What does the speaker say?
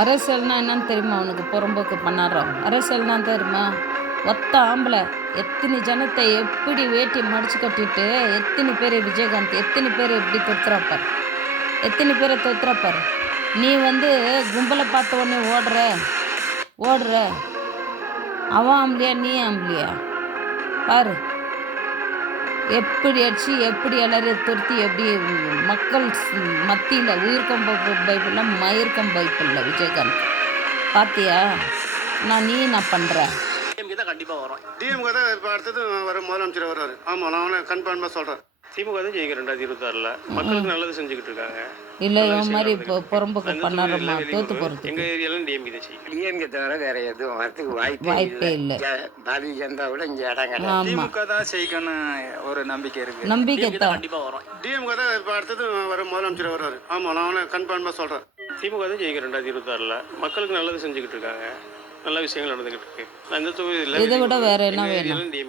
அரசியல்னா என்னன்னு தெரியுமா உனக்கு? புறம்போக்கு பண்ணாரோ அரசியல்னா தெரியுமா? ஒத்த ஆம்பளை எத்தனை ஜனத்தை எப்படி வேட்டி மடிச்சு கட்டிட்டு எத்தனை பேர் விஜயகாந்த் எத்தனை பேர் எப்படி தொத்துறாப்பார், எத்தனை பேரை தொத்துறாப்பார். நீ வந்து கும்பலை பார்த்த உடனே ஓடுற ஓடுற. அவன் ஆம்பளையா நீ ஆம்பளையா பாரு. எப்படி அடிச்சு எப்படி எல்லாரையும் துரத்தி எப்படி மக்கள் மத்தியில் உயிர்க்கம் பைப்பில் மயிர்க்கம் பைப்பில் விஜயகாந்த் பாத்தியா? நான் பண்ணுறேன். டிஎம்கே தான் கண்டிப்பாக வரும். டிஎம்கே தான் இப்போ அடுத்தது வர முதலமைச்சர் வர்றாரு. ஆமாம், நான் கன்ஃபார்மாக சொல்கிறேன். திமுக தான் ஜெயிக்க 2026 மக்களுக்கு நல்லது செஞ்சுக்கிட்டு இருக்காங்க. இல்லை இவன் மாதிரி இப்போ புறம்போக்கு பண்ணாரம்மா தோத்து போகிறது. எங்கள் ஏரியாவில் டிஎம்கே தான் ஜெயிக்கும். டிஎம்கே தவிர வேற எதுவும் வரதுக்கு வாய்ப்பே இல்லை. பாரதிய ஜனதா விட இங்கே இடம் கிடையாது. திமுக தான் ஜெயிக்கணும் ஒரு நம்பிக்கை இருக்கு. நம்பிக்கை தான் கண்டிப்பாக வரும். டிஎம்கே தான் இப்போ அடுத்தது வர முதலமைச்சர் வர்றாரு. ஆமாம், நான் கன்ஃபார்மாக சொல்கிறேன். திமுக தான் ஜெயிக்க 2026 மக்களுக்கு நல்லது செஞ்சுக்கிட்டு இருக்காங்க. நல்ல விஷயங்கள் நடந்துகிட்டு இருக்கு. நான் இந்த தொகுதியில் இதை விட வேற என்ன வேணும்? டிஎம்கே